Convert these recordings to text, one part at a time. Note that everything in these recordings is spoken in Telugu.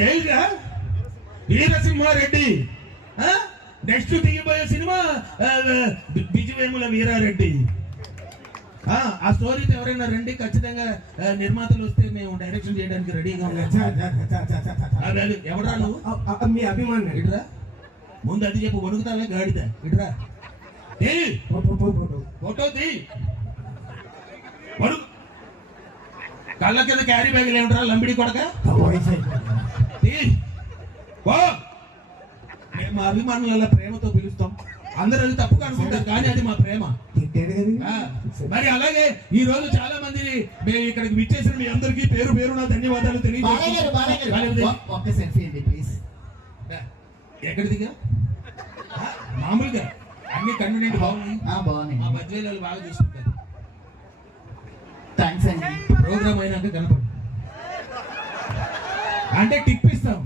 జైలుగా వీరసింహారెడ్డి. నెక్స్ట్ దిగిపోయే సినిమా బిజువేముల వీరారెడ్డి. ఆ స్టోరీతో ఎవరైనా రండి, ఖచ్చితంగా నిర్మాతలు వస్తే మేము డైరెక్షన్ చేయడానికి రెడీగా ఉన్నాం. ఎవడా నువ్వు? మీ అభిమానం. ఇట్రా ముందు అది చెప్పు. వణుకుతావే గాడిద. ఇట్రా ఫోటో తీ. కళ్ళ కింద క్యారీ బ్యాగులు ఏమిట్రా లంబిడి కొడక. మేము మా అభిమానుల ప్రేమతో పిలుస్తాం. అందరూ అది తప్పుగా అనుకుంటారు, కానీ అది మా ప్రేమ. మరి అలాగే ఈ రోజు చాలా మంది మేము ఇక్కడికి విచ్చేసిన మీ అందరికీ పేరు పేరున ధన్యవాదాలు తెలియజేస్తున్నాం. ఎక్కడ దిగా? మామూలుగా అన్ని కన్ను నిండి బాగున్నాయి. మా బద్వేలు బాగా చూసుకుంటారు. థ్యాంక్స్ అండి. ప్రోగ్రామ్ అయినాక కనపడు అంటే టిప్ ఇస్తాం.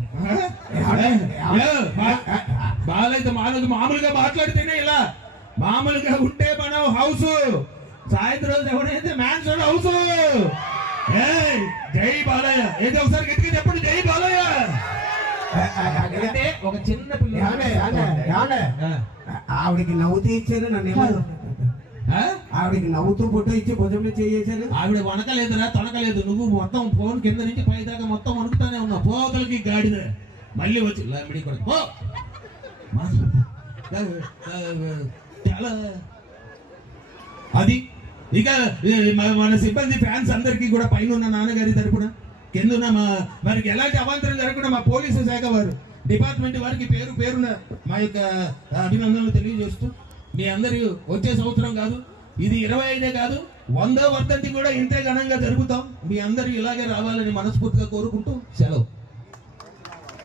బాగాలైతే మామూలుగా మాట్లాడితేనే ఇలా. మామూలుగా ఉంటే మనం హౌస్, సాయంత్రం ఎవరైతే మ్యాన్షన్ హౌస్. జై బాలయ్య. ఏదో ఒకసారి గట్టిగా చెప్పండి, జై బాలయ్య. అంటే ఒక చిన్న పిల్ల ఆవిడకి నవ్వుతూ ఇచ్చారు, నన్ను ఆవిడకి నవ్వుతూ ఫోటో ఇచ్చి భుజంలో చేసేసారు. ఆవిడ వనకలేదురా, తొనకలేదు. నువ్వు మొత్తం ఫోన్ కింద నుంచి పై దాకా మొత్తం వణుకుతానే ఉన్నావు. పోతలకి గాడిద మళ్ళీ వచ్చి లామిడి కొడుకు చాలా. అది ఇక మన సిబ్బంది ఫ్యాన్స్ అందరికీ కూడా పైన ఉన్న నాన్నగారి తరపున, కింద ఉన్న మనకి ఎలాంటి అవాంతరం జరగకుండా మా పోలీసు శాఖ వారు, డిపార్ట్మెంట్ వారికి పేరు పేరున మా యొక్క అభినందనలు తెలియజేస్తూ, మీ అందరి వచ్చే సంవత్సరం కాదు, ఇది 25 కాదు, 100వ వర్ధంతి కూడా ఇంతే ఘనంగా జరుగుతాం. మీ అందరూ ఇలాగే రావాలని మనస్ఫూర్తిగా కోరుకుంటూ సెలవు.